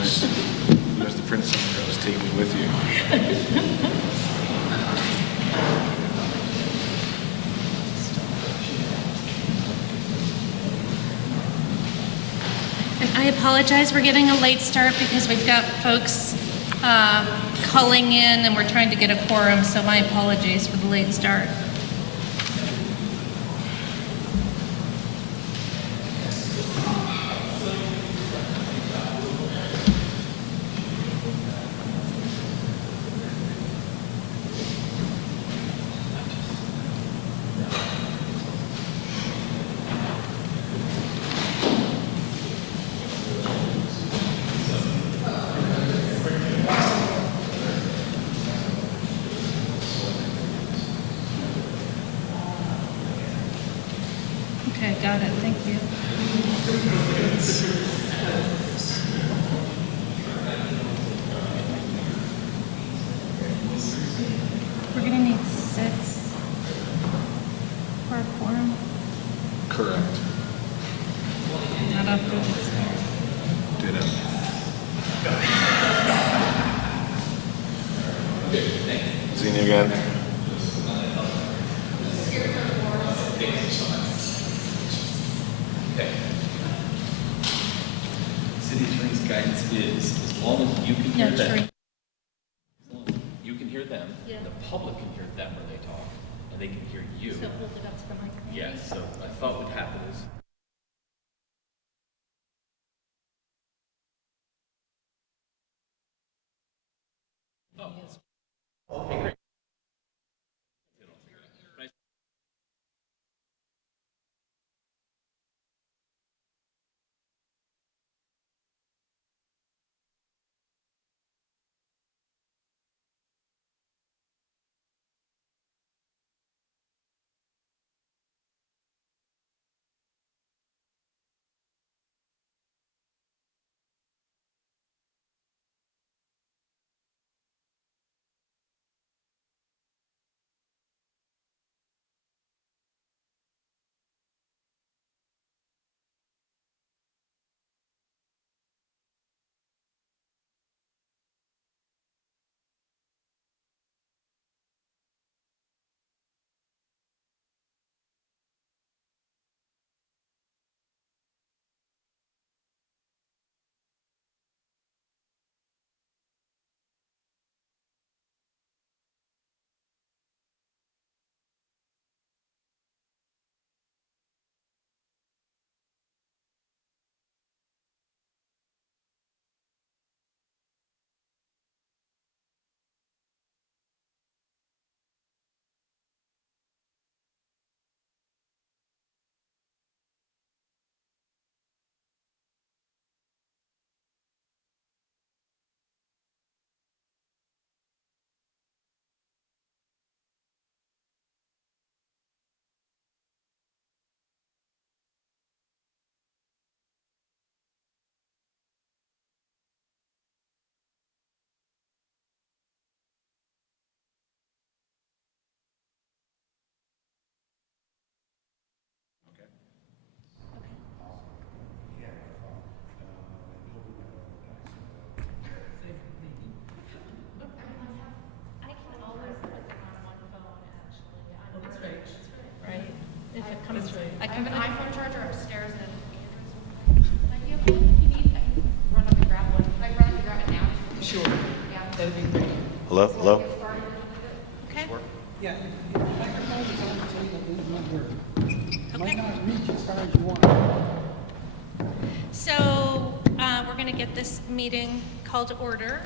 ghost. There's the Prince and the Ghost. Take me with you. And I apologize, we're getting a late start because we've got folks calling in and we're trying to get a quorum, so my apologies for the late start. Okay, got it, thank you. We're gonna need 6 for a quorum. Correct. Not off to a good start. Ditto. Seeing you again. City attorney's guidance is, as long as you can hear No, them, true. as long as you can hear them, Yeah. and the public can hear them when they talk, and they can hear you. So hold it up to the microphone. Yes, so I thought what happened is, okay, great. I can always put them on one phone, actually. Oh, that's right. Right? If it comes, I I can. have an iPhone charger upstairs and Andrew's. Might be okay if you need. I can run up and grab one. I run up and grab it now. Sure, Yeah. that'd be great. Hello? Hello? Okay. Yeah, if the microphone is on so you don't lose my word. Okay. Might not reach as far as you want. So we're going to get this meeting called to order.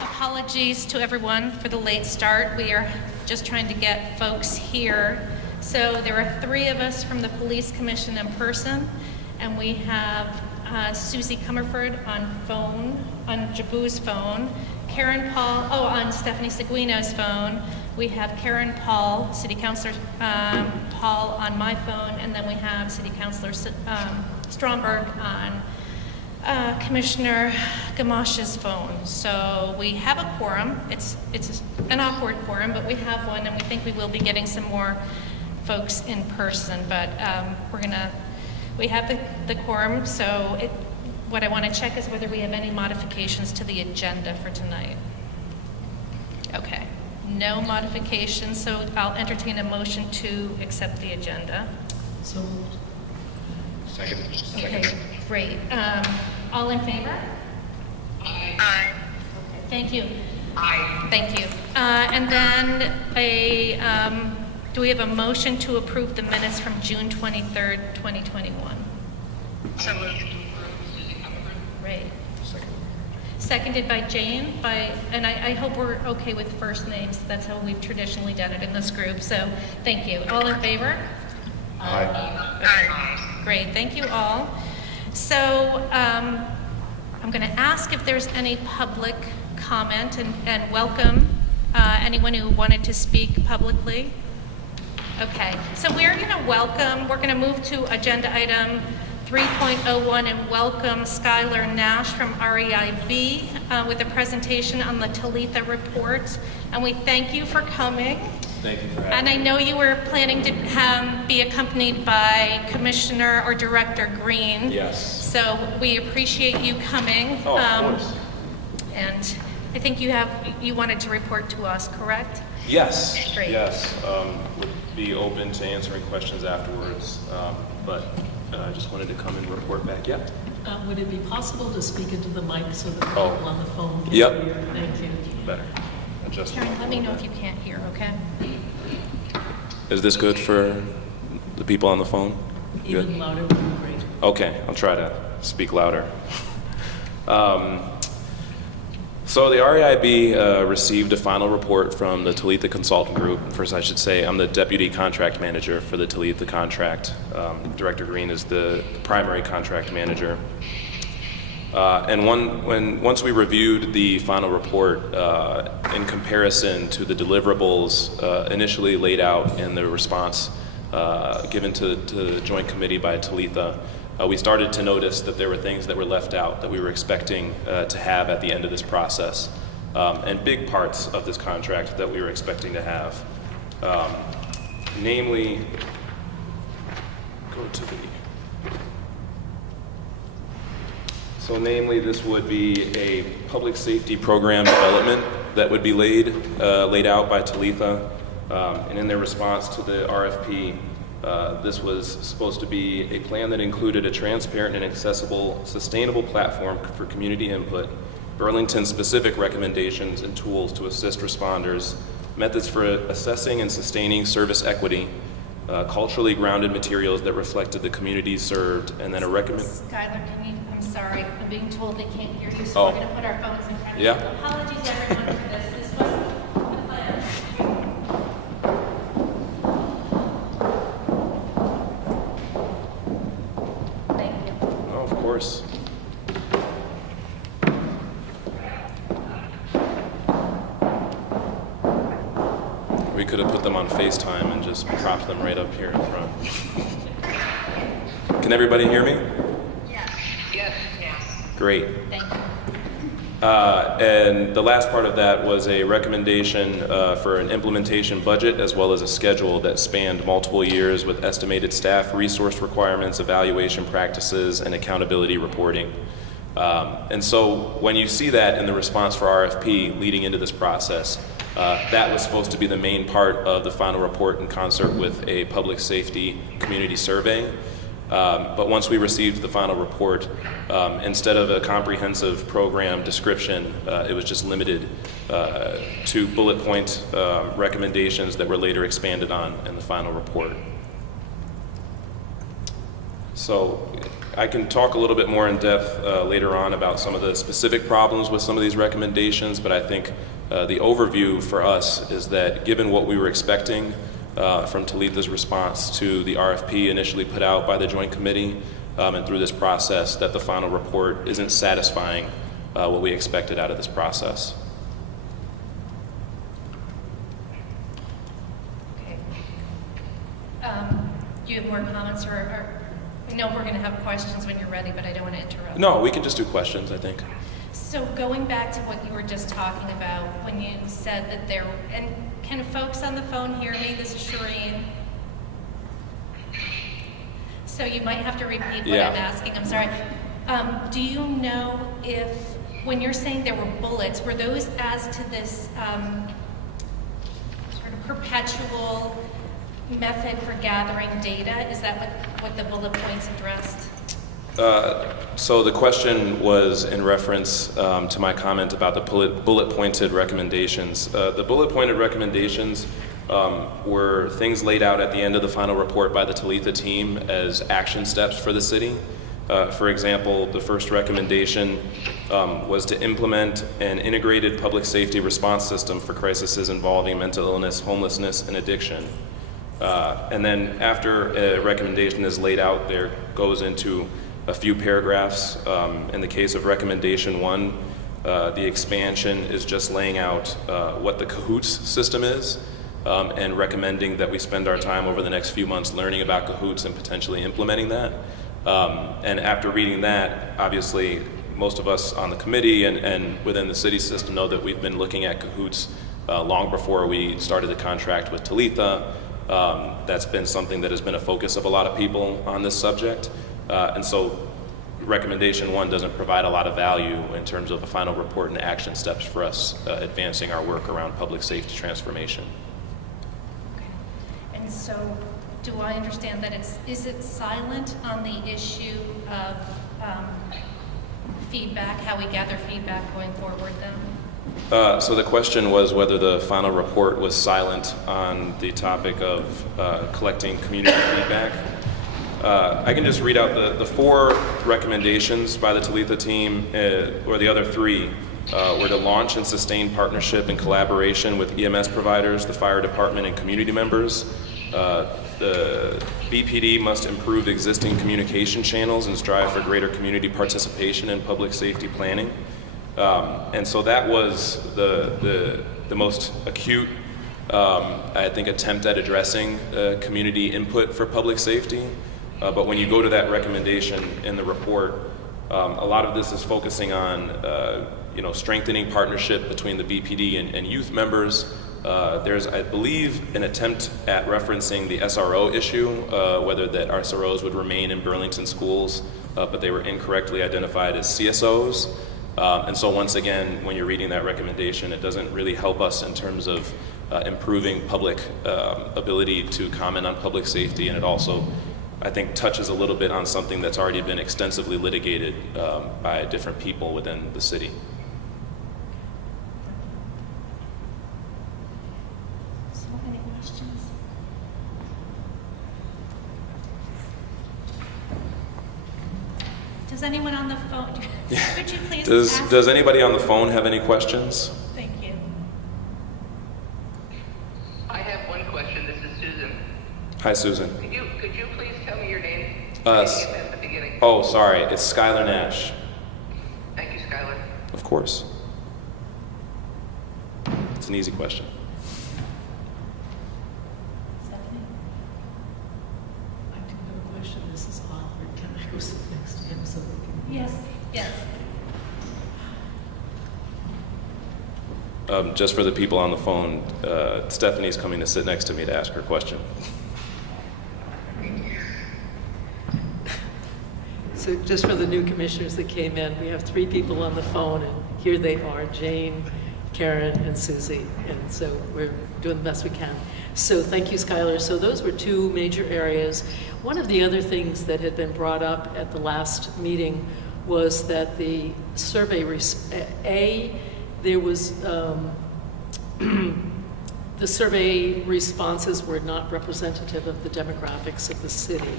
Apologies to everyone for the late start. We are just trying to get folks here. So there are 3 of us from the Police Commission in person, and we have Susie Comerford on Jabu's phone, Karen Paul, on Stephanie Seguino's phone. We have Karen Paul, City Councilor Paul on my phone, and then we have City Councilor Stromberg on Commissioner Gamash's phone. So we have a quorum. It's an awkward quorum, but we have one, and we think we will be getting some more folks in person. But we have the quorum. So what I want to check is whether we have any modifications to the agenda for tonight. Okay, no modifications, so I'll entertain a motion to accept the agenda. So moved. Second. Okay, great. All in favor? Aye. Thank you. Aye. Thank you. And then do we have a motion to approve the minutes from June 23rd, 2021? So moved. Great. Second. Seconded by Jane, and I hope we're okay with first names. That's how we've traditionally done it in this group, so thank you. All in favor? Aye. Okay. Great, thank you all. So I'm going to ask if there's any public comment and welcome anyone who wanted to speak publicly. Okay, so we're going to move to agenda item 3.01 and welcome Skylar Nash from REIB with a presentation on the Talitha report. And we thank you for coming. Thank you for having And me. I know you were planning to be accompanied by Commissioner or Director Green. Yes. So we appreciate you coming. Oh, of course. And I think you wanted to report to us, correct? Yes. Great. Yes. Would be open to answering questions afterwards, but I just wanted to come and report back. Yeah. Would it be possible to speak into the mic so that Oh. people on the phone can Yep. hear? Thank you. Better. Adjust. Karen, let me know if you can't hear, okay? Is this good for the people on the phone? Even Good? louder would be great. Okay, I'll try to speak louder. So the REIB received a final report from the Talitha Consultant Group. First, I should say I'm the Deputy Contract Manager for the Talitha contract. Director Green is the primary contract manager. And once we reviewed the final report in comparison to the deliverables initially laid out in the response given to the Joint Committee by Talitha, we started to notice that there were things that were left out that we were expecting to have at the end of this process, and big parts of this contract that we were expecting to have. Namely, namely this would be a public safety program development that would be laid out by Talitha, and in their response to the RFP, this was supposed to be a plan that included a transparent and accessible, sustainable platform for community input, Burlington-specific recommendations and tools to assist responders, methods for assessing and sustaining service equity, culturally grounded materials that reflected the communities served, and then a Skylar, I'm sorry, I'm being told they can't hear you, so Oh. we're going to put our phones in front of Yeah. you. Apologies everyone for this. This wasn't the plan. Thank you. Oh, of course. We could have put them on FaceTime and just propped them right up here in front. Can everybody hear me? Yes. Yes. Great. Thank you. And the last part of that was a recommendation for an implementation budget as well as a schedule that spanned multiple years with estimated staff resource requirements, evaluation practices, and accountability reporting. And so when you see that in the response for RFP leading into this process, that was supposed to be the main part of the final report in concert with a public safety community survey. But once we received the final report, instead of a comprehensive program description, it was just limited to bullet point recommendations that were later expanded on in the final report. So I can talk a little bit more in depth later on about some of the specific problems with some of these recommendations, but I think the overview for us is that given what we were expecting from Talitha's response to the RFP initially put out by the Joint Committee and through this process, that the final report isn't satisfying what we expected out of this process. Okay. Do you have more comments or I know we're going to have questions when you're ready, but I don't want to interrupt. No, we can just do questions, I think. So going back to what you were just talking about, when you said that there, and can folks on the phone hear me? This is Shireen. So you might have to repeat what Yeah. I'm asking. I'm sorry. Do you know if, when you're saying there were bullets, were those as to this sort of perpetual method for gathering data? Is that what the bullet points addressed? So the question was in reference to my comment about the bullet-pointed recommendations. The bullet-pointed recommendations were things laid out at the end of the final report by the Talitha team as action steps for the city. For example, the first recommendation was to implement an integrated public safety response system for crises involving mental illness, homelessness, and addiction. And then after a recommendation is laid out, there goes into a few paragraphs. In the case of recommendation 1, the expansion is just laying out what the CAHOOTS system is and recommending that we spend our time over the next few months learning about CAHOOTS and potentially implementing that. And after reading that, obviously, most of us on the committee and within the city system know that we've been looking at CAHOOTS long before we started the contract with Talitha. That's been something that has been a focus of a lot of people on this subject. And so recommendation 1 doesn't provide a lot of value in terms of a final report and action steps for us advancing our work around public safety transformation. Okay. And so do I understand that is it silent on the issue of feedback, how we gather feedback going forward then? So the question was whether the final report was silent on the topic of collecting community feedback. I can just read out the 4 recommendations by the Talitha team, or the other 3 were to launch and sustain partnership and collaboration with EMS providers, the fire department, and community members. The BPD must improve existing communication channels and strive for greater community participation in public safety planning. And so that was the most acute, I think, attempt at addressing community input for public safety. But when you go to that recommendation in the report, a lot of this is focusing on strengthening partnership between the BPD and youth members. There's, I believe, an attempt at referencing the SRO issue, whether that SROs would remain in Burlington schools, but they were incorrectly identified as CSOs. And so once again, when you're reading that recommendation, it doesn't really help us in terms of improving public ability to comment on public safety, and it also, I think, touches a little bit on something that's already been extensively litigated by different people within the city. So any questions? Does anyone on the phone, could you please ask? Does anybody on the phone have any questions? Thank you. I have one question. This is Susan. Hi, Susan. Could you please tell me your name? At the beginning. Oh, sorry, it's Skylar Nash. Thank you, Skylar. Of course. It's an easy question. Stephanie? I do have a question. This is awkward. Can I go sit next to him so they can? Yes, yes. Just for the people on the phone, Stephanie's coming to sit next to me to ask her question. So just for the new commissioners that came in, we have 3 people on the phone, and here they are, Jane, Karen, and Susie. And so we're doing the best we can. So thank you, Skylar. So those were 2 major areas. One of the other things that had been brought up at the last meeting was that the survey, there was, the survey responses were not representative of the demographics of the city.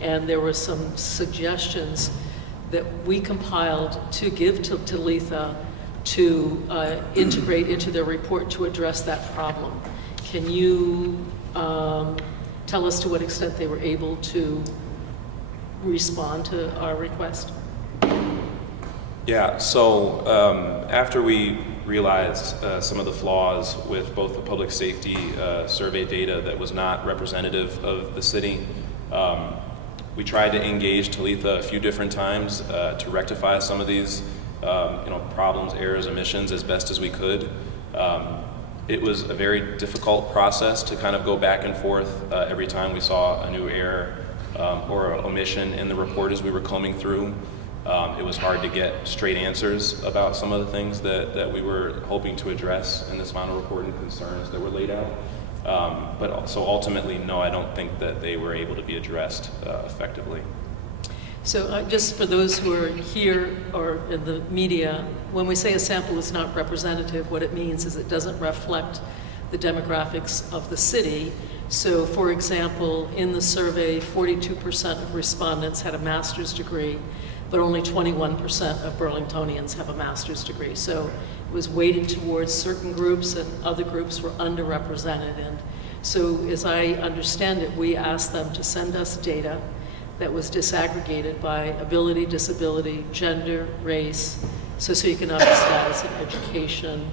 And there were some suggestions that we compiled to give to Talitha to integrate into their report to address that problem. Can you tell us to what extent they were able to respond to our request? Yeah, so after we realized some of the flaws with both the public safety survey data that was not representative of the city, we tried to engage Talitha a few different times to rectify some of these problems, errors, omissions as best as we could. It was a very difficult process to kind of go back and forth every time we saw a new error or omission in the report as we were combing through. It was hard to get straight answers about some of the things that we were hoping to address in this final report and concerns that were laid out. So ultimately, no, I don't think that they were able to be addressed effectively. So just for those who are here or in the media, when we say a sample is not representative, what it means is it doesn't reflect the demographics of the city. So for example, in the survey, 42% of respondents had a master's degree, but only 21% of Burlingtonians have a master's degree. So it was weighted towards certain groups and other groups were underrepresented. And so as I understand it, we asked them to send us data that was disaggregated by ability, disability, gender, race, socioeconomic status, and education.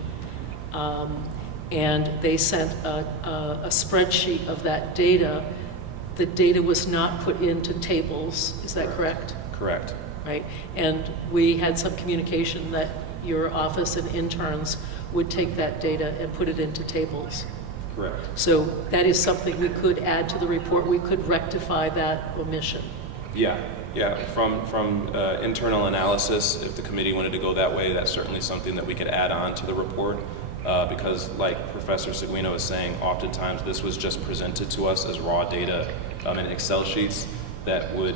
And they sent a spreadsheet of that data. The data was not put into tables, is that correct? Correct. Right, and we had some communication that your office and interns would take that data and put it into tables. Correct. So that is something we could add to the report. We could rectify that omission. Yeah. From internal analysis, if the committee wanted to go that way, that's certainly something that we could add on to the report. Because like Professor Seguino is saying, oftentimes this was just presented to us as raw data in Excel sheets that would,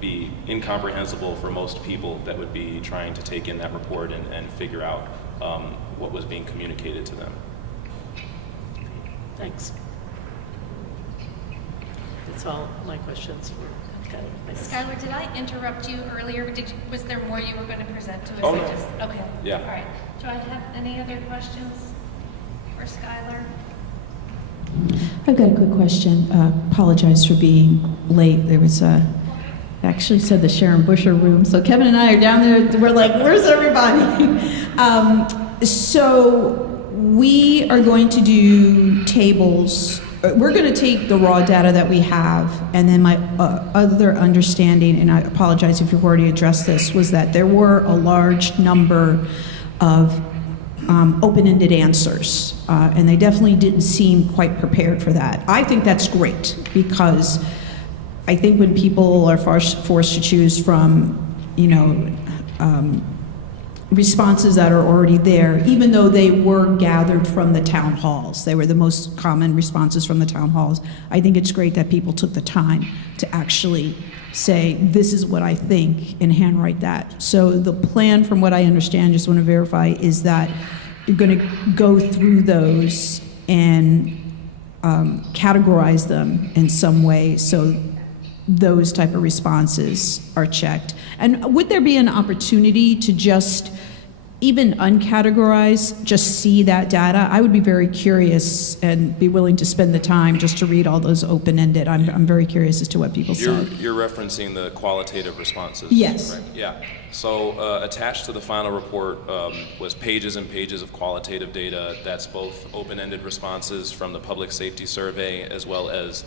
be incomprehensible for most people that would be trying to take in that report and figure out what was being communicated to them. Thanks. That's all my questions for. Okay. Skylar, did I interrupt you earlier? Was there more you were going to present to us? Oh, no. Okay. Yeah. All right. Do I have any other questions for Skylar? I've got a quick question. Apologize for being late. There was actually said the Sharon Busher room. So Kevin and I are down there. We're like, where's everybody? So we are going to do tables. We're going to take the raw data that we have, and then my other understanding, and I apologize if you've already addressed this, was that there were a large number of open-ended answers, and they definitely didn't seem quite prepared for that. I think that's great, because I think when people are forced to choose from, responses that are already there, even though they were gathered from the town halls, they were the most common responses from the town halls, I think it's great that people took the time to actually say, this is what I think, and handwrite that. So the plan, from what I understand, just want to verify, is that you're going to go through those and categorize them in some way so those type of responses are checked. And would there be an opportunity to just, even uncategorize, just see that data? I would be very curious and be willing to spend the time just to read all those open-ended. I'm very curious as to what people said. You're referencing the qualitative responses. Yes. Right? Yeah. So attached to the final report was pages and pages of qualitative data. That's both open-ended responses from the public safety survey, as well as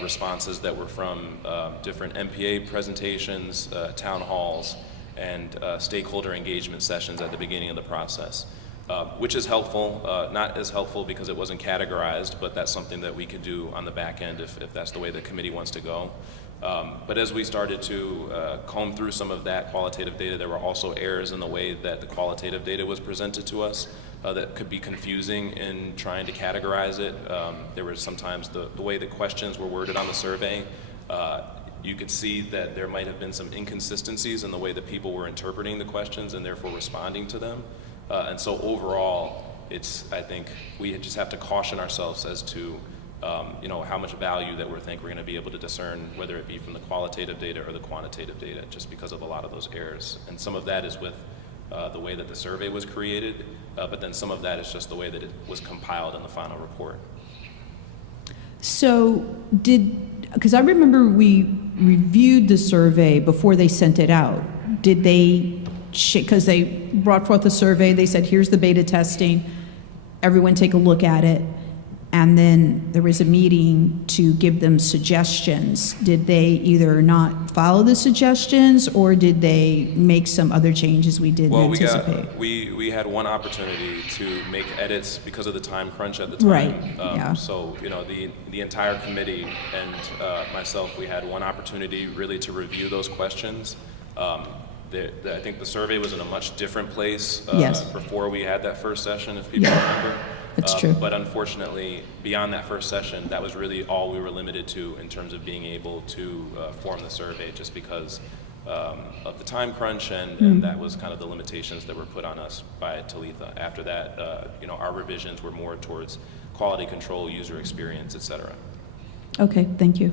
responses that were from different MPA presentations, town halls, and stakeholder engagement sessions at the beginning of the process, which is helpful. Not as helpful because it wasn't categorized, but that's something that we could do on the back end if that's the way the committee wants to go. But as we started to comb through some of that qualitative data, there were also errors in the way that the qualitative data was presented to us that could be confusing in trying to categorize it. There were sometimes the way the questions were worded on the survey. You could see that there might have been some inconsistencies in the way that people were interpreting the questions and therefore responding to them. And so overall, I think we just have to caution ourselves as to how much value that we're going to be able to discern, whether it be from the qualitative data or the quantitative data, just because of a lot of those errors. And some of that is with the way that the survey was created, but then some of that is just the way that it was compiled in the final report. So because I remember we reviewed the survey before they sent it out. Did they, because they brought forth a survey, they said, here's the beta testing, everyone take a look at it, and then there was a meeting to give them suggestions. Did they either not follow the suggestions, or did they make some other changes we didn't anticipate? We had one opportunity to make edits because of the time crunch at the time. Right, yeah. So, the entire committee and myself, we had one opportunity really to review those questions. I think the survey was in a much different place Yes. before we had that first session, if people Yeah, remember. that's true. But unfortunately, beyond that first session, that was really all we were limited to in terms of being able to form the survey, just because of the time crunch, and that was kind of the limitations that were put on us by Talitha. After that, our revisions were more towards quality control, user experience, et cetera. Okay, thank you.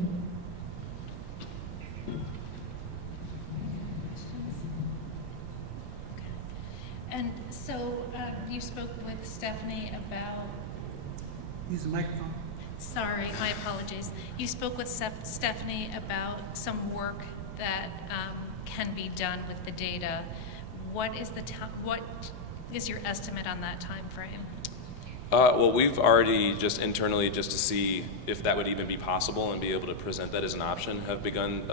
And so you spoke with Stephanie about, Use the microphone. sorry, my apologies. You spoke with Stephanie about some work that can be done with the data. What is your estimate on that time frame? Well, we've already just internally, just to see if that would even be possible and be able to present that as an option, have begun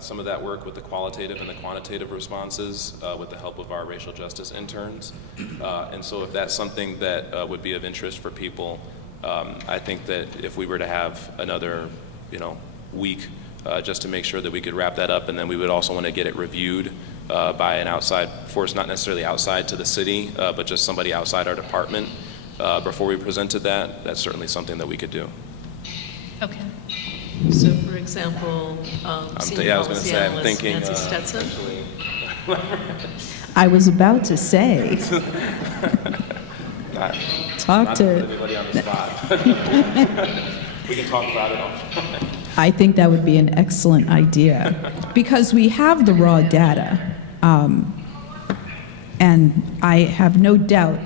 some of that work with the qualitative and the quantitative responses with the help of our racial justice interns. And so if that's something that would be of interest for people, I think that if we were to have another, week just to make sure that we could wrap that up, and then we would also want to get it reviewed by an outside force, not necessarily outside to the city, but just somebody outside our department. Before we presented that, that's certainly something that we could do. Okay. So, for example, senior I was going to policy say, I'm analyst thinking Nancy Stetson. essentially, I was about to say, not talk not to to, put anybody on the spot. We can talk about it all. I think that would be an excellent idea, because we have the raw data, and I have no doubt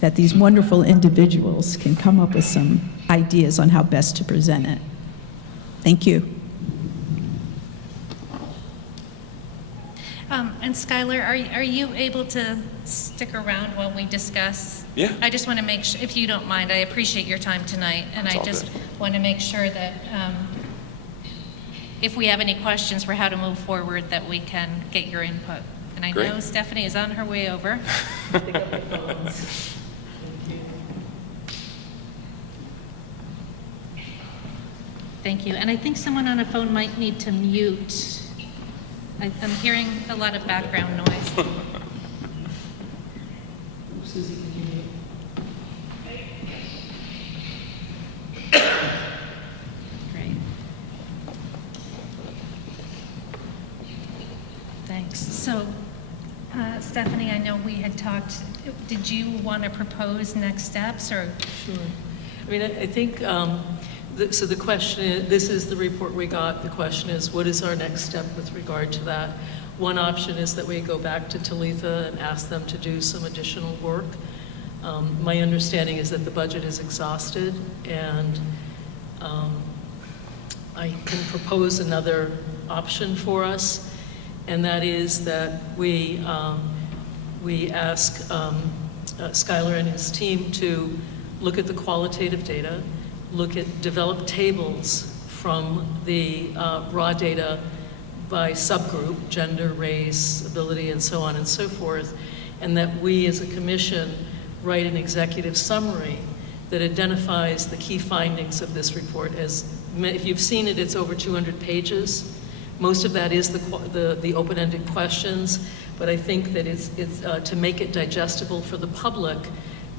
that these wonderful individuals can come up with some ideas on how best to present it. Thank you. And Skylar, are you able to stick around while we discuss? Yeah. I just want to make sure, if you don't mind, I appreciate your time tonight, and It's I all just good. want to make sure that if we have any questions for how to move forward, that we can get your input. And I Great. know Stephanie is on her way over. Pick up your phones. Thank you. And I think someone on a phone might need to mute. I'm hearing a lot of background noise. Susie, can you mute? Great. Thanks. So, Stephanie, I know we had talked, did you want to propose next steps, or? Sure. I mean, I think, so the question is, this is the report we got. The question is, what is our next step with regard to that? One option is that we go back to Talitha and ask them to do some additional work. My understanding is that the budget is exhausted, and I can propose another option for us, and that is that we ask Skylar and his team to look at the qualitative data, develop tables from the raw data by subgroup, gender, race, ability, and so on and so forth, and that we as a commission write an executive summary that identifies the key findings of this report. If you've seen it, it's over 200 pages. Most of that is the open-ended questions, but I think that it's to make it digestible for the public,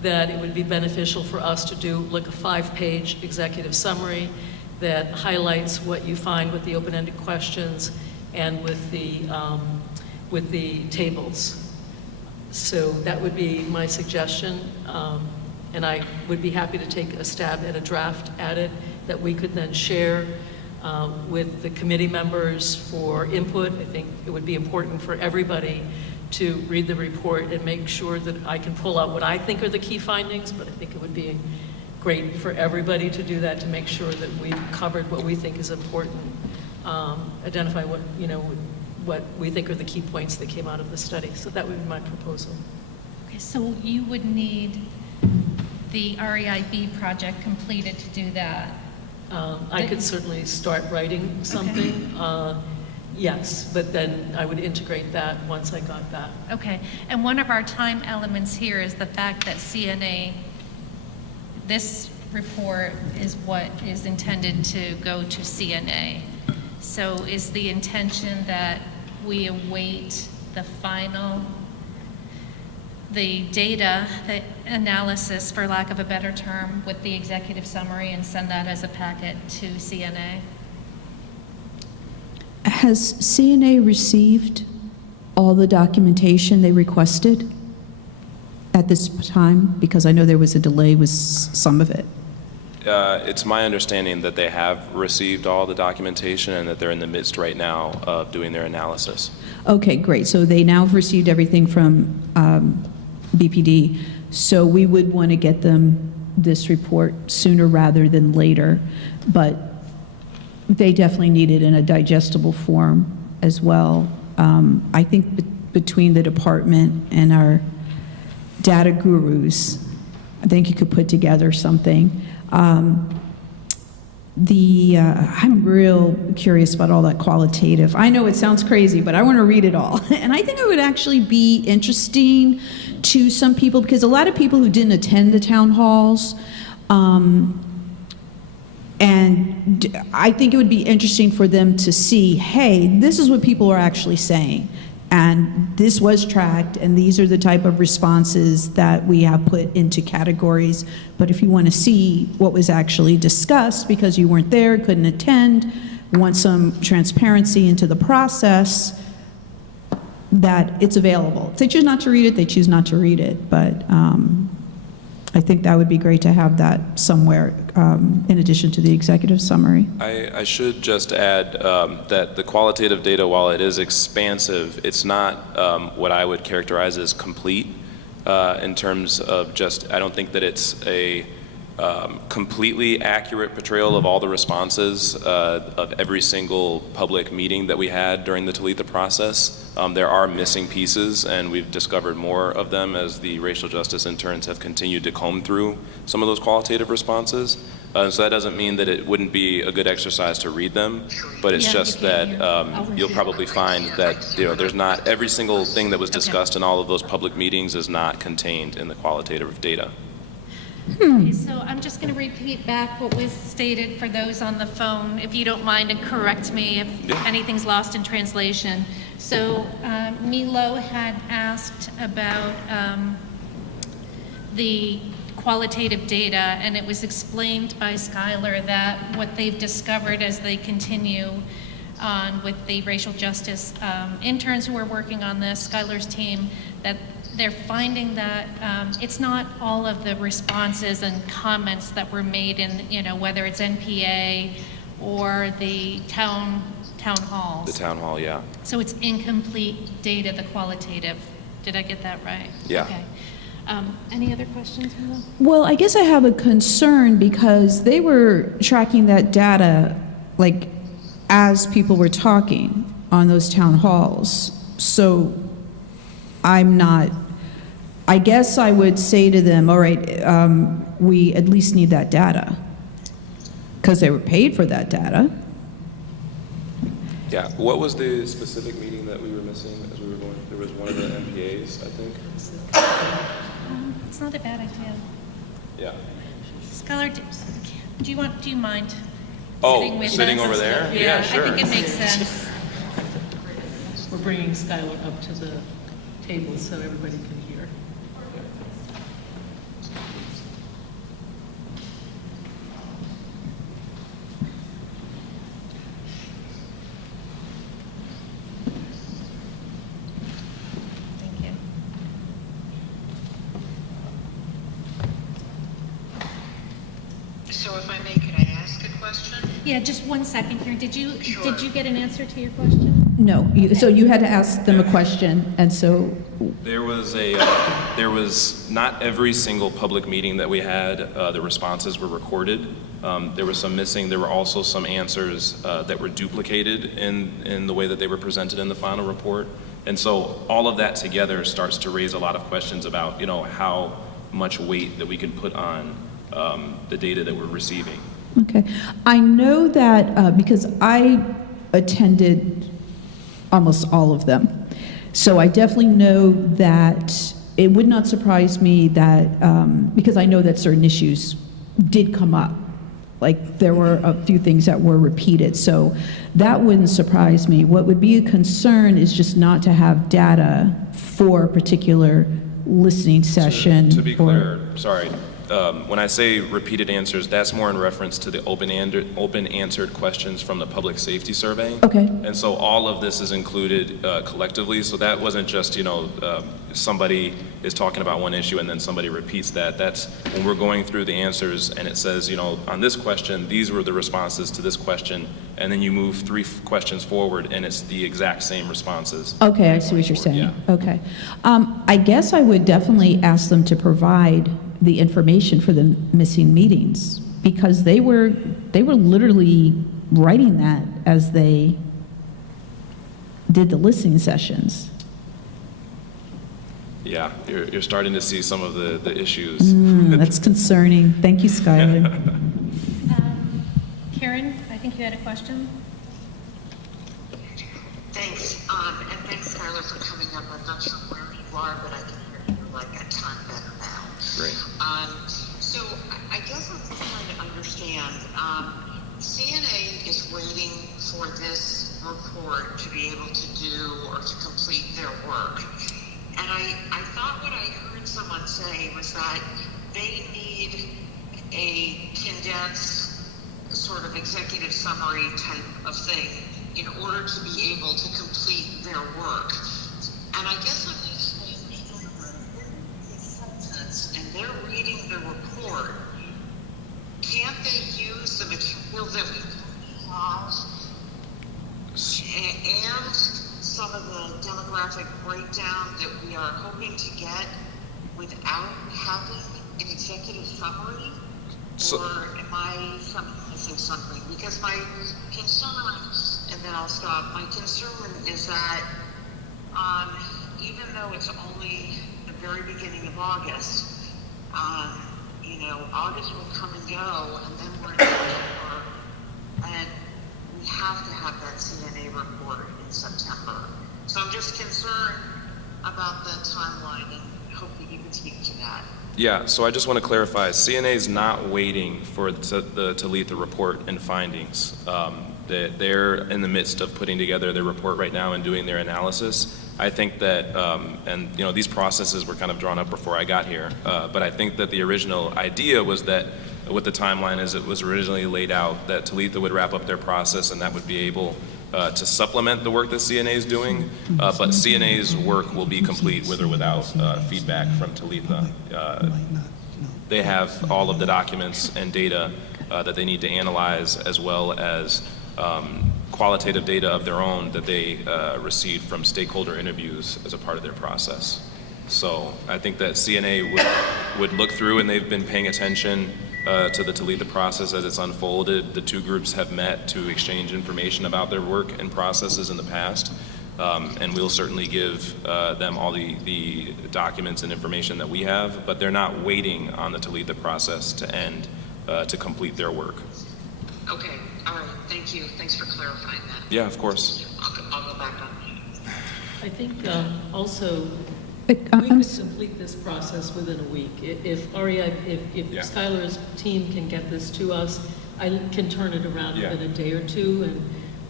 that it would be beneficial for us to do like a 5-page executive summary that highlights what you find with the open-ended questions and with the tables. So that would be my suggestion, and I would be happy to take a stab at a draft at it that we could then share with the committee members for input. I think it would be important for everybody to read the report and make sure that I can pull out what I think are the key findings, but I think it would be great for everybody to do that, to make sure that we've covered what we think is important, identify what we think are the key points that came out of the study. So that would be my proposal. Okay, so you would need the REIB project completed to do that? I could certainly start writing something. Yes, but then I would integrate that once I got that. Okay, and one of our time elements here is the fact that CNA, this report is what is intended to go to CNA. So is the intention that we await the final, the data, the analysis, for lack of a better term, with the executive summary and send that as a packet to CNA. Has CNA received all the documentation they requested at this time? Because I know there was a delay with some of it. It's my understanding that they have received all the documentation and that they're in the midst right now of doing their analysis. Okay, great. So they now have received everything from BPD. So we would want to get them this report sooner rather than later. But they definitely need it in a digestible form as well. I think between the department and our data gurus, I think you could put together something. I'm real curious about all that qualitative. I know it sounds crazy, but I want to read it all. And I think it would actually be interesting to some people, because a lot of people who didn't attend the town halls, and I think it would be interesting for them to see, hey, this is what people are actually saying. And this was tracked, and these are the type of responses that we have put into categories. But if you want to see what was actually discussed because you weren't there, couldn't attend, want some transparency into the process, that it's available. If they choose not to read it, they choose not to read it. But I think that would be great to have that somewhere in addition to the executive summary. I should just add that the qualitative data, while it is expansive, it's not what I would characterize as complete in terms of just, I don't think that it's a completely accurate portrayal of all the responses of every single public meeting that we had during the Talitha process. There are missing pieces, and we've discovered more of them as the racial justice interns have continued to comb through some of those qualitative responses. So that doesn't mean that it wouldn't be a good exercise to read them, but it's just that you'll probably find that there's not every single thing that was discussed in all of those public meetings is not contained in the qualitative data. Okay, so I'm just going to repeat back what was stated for those on the phone, if you don't mind, and correct me if anything's lost in translation. So Milo had asked about the qualitative data, and it was explained by Skylar that what they've discovered as they continue on with the racial justice interns who are working on this, Skylar's team, that they're finding that it's not all of the responses and comments that were made in, whether it's NPA or the town halls. The town hall, yeah. So it's incomplete data, the qualitative. Did I get that right? Yeah. Okay. Any other questions, Milo? Well, I guess I have a concern because they were tracking that data like as people were talking on those town halls. So I guess I would say to them, all right, we at least need that data because they were paid for that data. Yeah. What was the specific meeting that we were missing as we were going? There was one of the MPAs, I think. It's not a bad idea. Yeah. Skylar, do you mind Oh, with sitting us? over there? Yeah, sure. I think it makes sense. We're bringing Skylar up to the table so everybody can hear. Thank you. So if I may, could I ask a question? Yeah, just 1 second here. Did you Sure. get an answer to your question? No, so you had to ask them a question, and so There was not every single public meeting that we had, the responses were recorded. There was some missing. There were also some answers that were duplicated in the way that they were presented in the final report. And so all of that together starts to raise a lot of questions about, how much weight that we can put on the data that we're receiving. okay. I know that because I attended almost all of them. So I definitely know that it would not surprise me that, because I know that certain issues did come up, Like, there were a few things that were repeated, so that wouldn't surprise me. What would be a concern is just not to have data for a particular listening session. To be or- clear, sorry, when I say repeated answers, that's more in reference to the open answered questions from the public safety survey. Okay. And so all of this is included collectively, so that wasn't just, somebody is talking about one issue and then somebody repeats that. That's when we're going through the answers and it says, on this question, these were the responses to this question, and then you move 3 questions forward and it's the exact same responses. Okay, I see what you're saying. Yeah. Okay. I guess I would definitely ask them to provide the information for the missing meetings, because they were literally writing that as they did the listening sessions. Yeah, you're starting to see some of the issues. That's concerning. Thank you, Skylar. Karen, I think you had a question? Thanks, and thanks, Skylar, for coming up. I'm not sure where you are, but I can hear you like a ton better now. Great. So I guess I'm just trying to understand. CNA is waiting for this report to be able to do or to complete their work. And I thought what I heard someone say was that they need a condensed sort of executive summary type of thing in order to be able to complete their work. And I guess I'm just consultants and they're reading the report. Can't they use the material that we have and some of the demographic breakdown that we are hoping to get without having an executive summary? So- Or am I missing something? Because my concern, and then I'll stop, my concern is that even though it's only the very beginning of August, August will come and go, and then we're in September, and we have to have that CNA report in September. So I'm just concerned about the timeline, and hope that you can speak to that. Yeah, so I just want to clarify, CNA is not waiting for the Talitha report and findings. They're in the midst of putting together their report right now and doing their analysis. I think that, these processes were kind of drawn up before I got here, but I think that the original idea was that with the timeline as it was originally laid out, that Talitha would wrap up their process and that would be able to supplement the work that CNA is doing, but CNA's work will be complete with or without feedback from Talitha. They have all of the documents and data that they need to analyze, as well as qualitative data of their own that they received from stakeholder interviews as a part of their process. So I think that CNA would look through, and they've been paying attention to the Talitha process as it's unfolded. The 2 groups have met to exchange information about their work and processes in the past, and we'll certainly give them all the documents and information that we have, but they're not waiting on the Talitha process to end to complete their work. Okay, all right, thank you. Thanks for clarifying that. Yeah, of course. I'll go back on. I think also But, we could complete this process within a week. If Yeah. Skylar's team can get this to us, I can turn it around Yeah. within a day or 2. And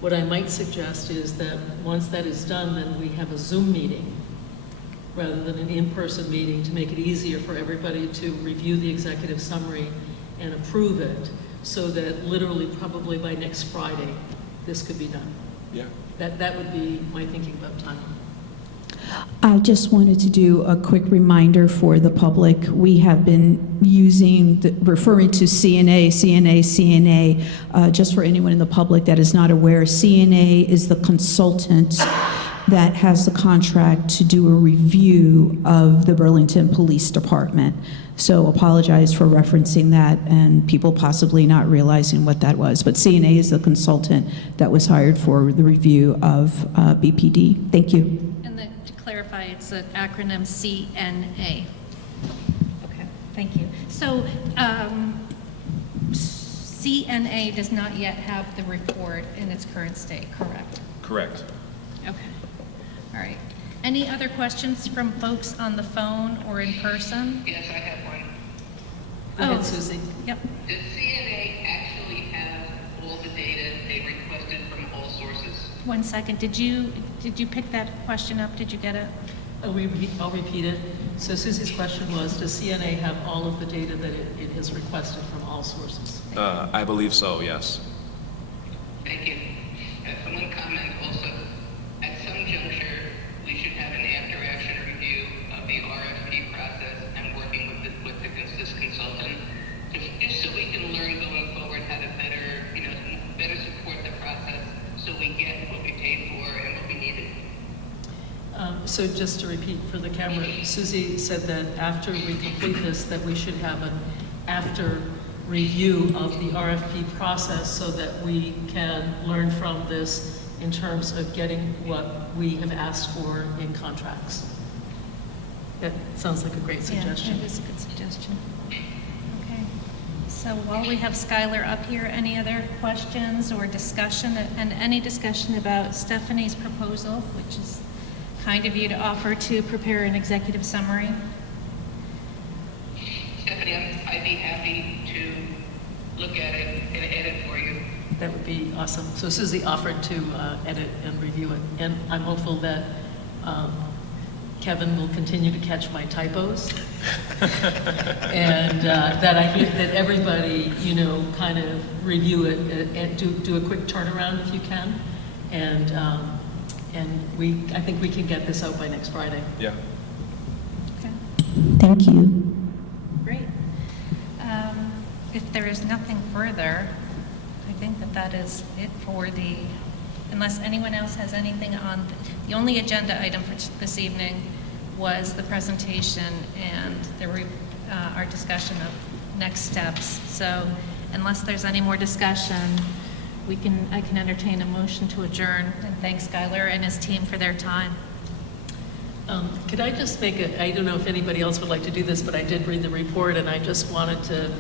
what I might suggest is that once that is done, then we have a Zoom meeting rather than an in-person meeting, to make it easier for everybody to review the executive summary and approve it, so that literally probably by next Friday, this could be done. Yeah. That would be my thinking about timing. I just wanted to do a quick reminder for the public. We have been referring to CNA. Just for anyone in the public that is not aware, CNA is the consultant that has the contract to do a review of the Burlington Police Department. So apologize for referencing that and people possibly not realizing what that was. But CNA is the consultant that was hired for the review of BPD. Thank you. And to clarify, it's an acronym CNA. Okay, thank you. So CNA does not yet have the report in its current state, correct? Correct. Okay, all right. Any other questions from folks on the phone or in person? Yes, I have one. Go ahead, Susie. Yep. Does CNA actually data they requested from all sources. 1 second, did you pick that question up? Did you get it? I'll repeat it. So Susie's question was, does CNA have all of the data that it has requested from all sources? I believe so, yes. Thank you. One comment also. At some juncture, we should have an after-action review of the RFP process and working with this consultant, just so we can learn going forward how to better support the process, so we get what we paid for and what we needed. So just to repeat for the camera, Susie said that after we complete this, that we should have an after review of the RFP process so that we can learn from this in terms of getting what we have asked for in contracts. That sounds like a great suggestion. Yeah, it is a good suggestion. Okay. So while we have Skylar up here, any other questions or discussion, and any discussion about Stephanie's proposal, which is kind of you to offer to prepare an executive summary? Stephanie, I'd be happy to look at it and edit for you. That would be awesome. So Susie offered to edit and review it, and I'm hopeful that Kevin will continue to catch my typos, and that everybody, kind of review it and do a quick turnaround if you can, and I think we can get this out by next Friday. Yeah. Okay, Thank you. great. If there is nothing further, I think that is it for unless anyone else has anything on, the only agenda item for this evening was the presentation and our discussion of next steps. So unless there's any more discussion, I can entertain a motion to adjourn, and thank Skylar and his team for their time. Could I just I don't know if anybody else would like to do this, but I did read the report, and I just wanted it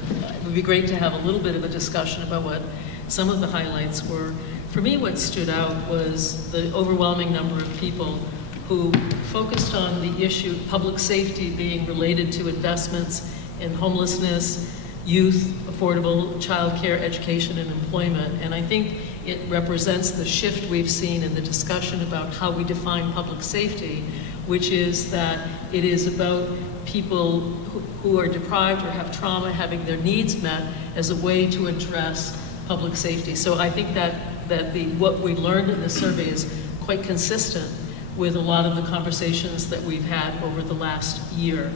would be great to have a little bit of a discussion about what some of the highlights were. For me, what stood out was the overwhelming number of people who focused on the issue of public safety being related to investments in homelessness, youth, affordable childcare, education, and employment. And I think it represents the shift we've seen in the discussion about how we define public safety, which is that it is about people who are deprived or have trauma having their needs met as a way to address public safety. So I think that what we learned in this survey is quite consistent with a lot of the conversations that we've had over the last year.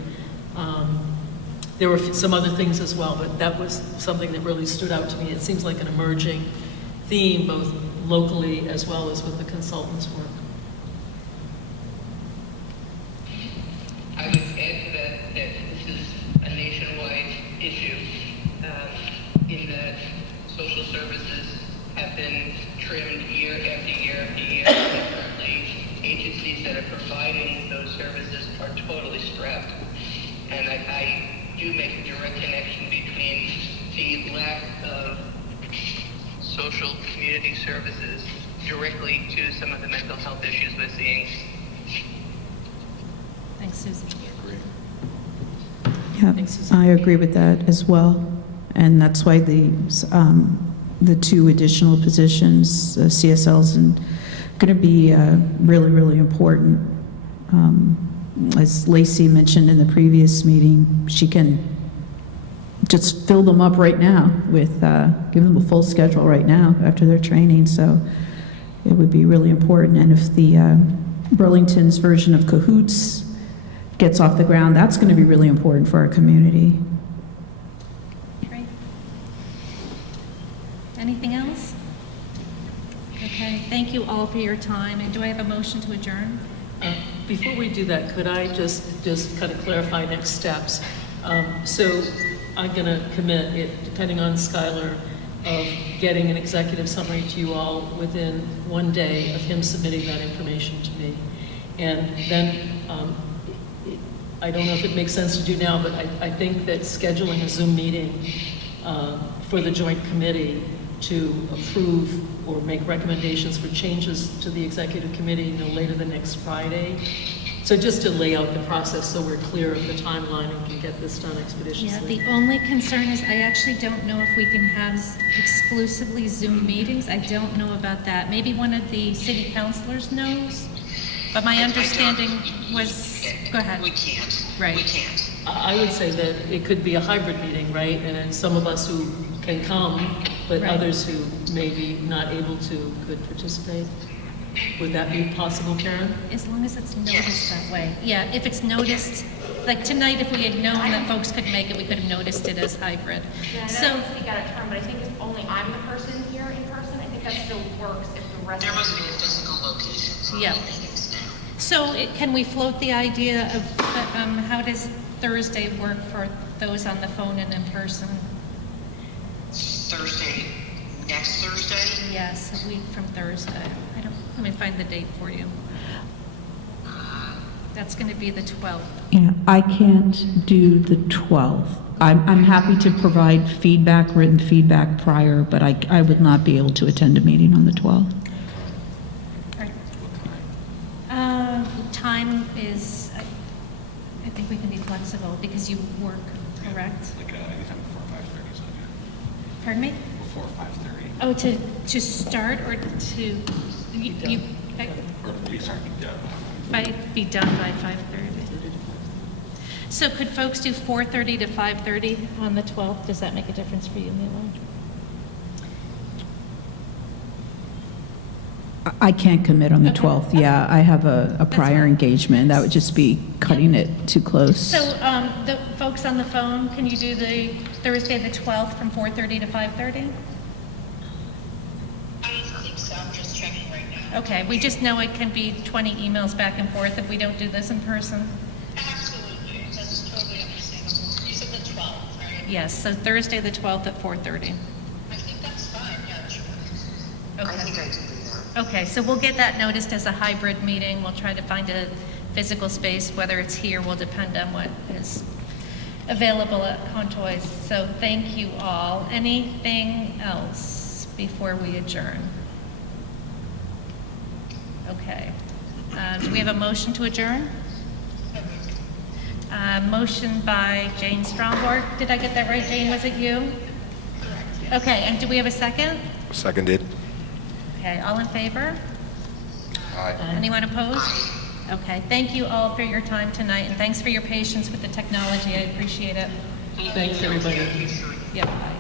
There were some other things as well, but that was something that really stood out to me. It seems like an emerging theme, both locally as well as with the consultants' work. I would add to that this is a nationwide issue, in that social services have been trimmed year after year after year, and currently agencies that are providing those services are totally strapped. And I do make a direct connection between the lack of social community services directly to some of the mental health issues we're seeing. Thanks, Susie. Yeah, Thanks, Susan. I agree with that as well. And that's why the two additional positions, CSLs, and going to be really, really important. As Lacey mentioned in the previous meeting, she can just fill them up right now with, give them a full schedule right now after their training. So it would be really important. And if the Burlington's version of Cahoots gets off the ground, that's going to be really important for our community. Great. Anything else? Okay, thank you all for your time. And do I have a motion to adjourn? Before we do that, could I just kind of clarify next steps? So I'm going to commit it, depending on Skylar, of getting an executive summary to you all within 1 day of him submitting that information to me. And then, I don't know if it makes sense to do now, but I think that scheduling a Zoom meeting for the joint committee to approve or make recommendations for changes to the executive committee no later than next Friday, So just to lay out the process so we're clear of the timeline and can get this done Yeah, expeditiously. the only concern is I actually don't know if we can have exclusively Zoom meetings. I don't know about that. Maybe one of the city councilors knows, but my understanding was, go ahead. We can't. Right. We can't. I would say that it could be a hybrid meeting, right? And then some of us who can come, but Right. others who may be not able to could participate. Would that be possible, Karen? As long as it's noticed that way. Yeah, if it's noticed, like tonight, if we had known that folks could make it, we could have noticed it as hybrid. Yeah, I So, don't speak out of turn, but I think if only I'm the person here in person, I think that still works if the rest There of must be a you. physical location for Yeah. all meetings now. so can we float the idea of, how does Thursday work for those on the phone and in person? Thursday, next Thursday? Yes, a week from Thursday. Let me find the date for you. That's going to be the 12th. Yeah, I can't do the 12th. I'm happy to provide feedback, written feedback prior, but I would not be able to attend a meeting on the 12th. Time is, I think we can be flexible because you work, correct? Like, anytime before 5:30 is okay. Pardon me? Before 5:30. Oh, to start or to, you, Or be sorry, yeah. be done by 5:30? So could folks do 4:30 to 5:30 on the 12th? Does that make a difference for you, Mila? I can't commit on the Okay. 12th. Yeah, I have a prior fine. engagement. That would just be cutting it too close. So, the folks on the phone, can you do the Thursday, the 12th, from 4:30 to 5:30? I think so. I'm just checking right now. Okay, we just know it can be 20 emails back and forth if we don't do this in person. Absolutely. That's totally understandable. You said the 12th, right? Yes, so Thursday, the 12th at 4:30. I think that's fine. Yeah, sure. I Okay. think I can do that. Okay, so we'll get that noticed as a hybrid meeting. We'll try to find a physical space, whether it's here will depend on what is available at Contois. So thank you all. Anything else before we adjourn? Okay. Do we have a motion to adjourn? Motion by Jane Stromborg. Did I get that right, Jane? Was it you? Correct. Okay, and do we have a second? Seconded. Okay, all in favor? Aye. Anyone opposed? Okay, thank you all for your time tonight, and thanks for your patience with the technology. I appreciate it. Thanks, everybody. Yep, bye.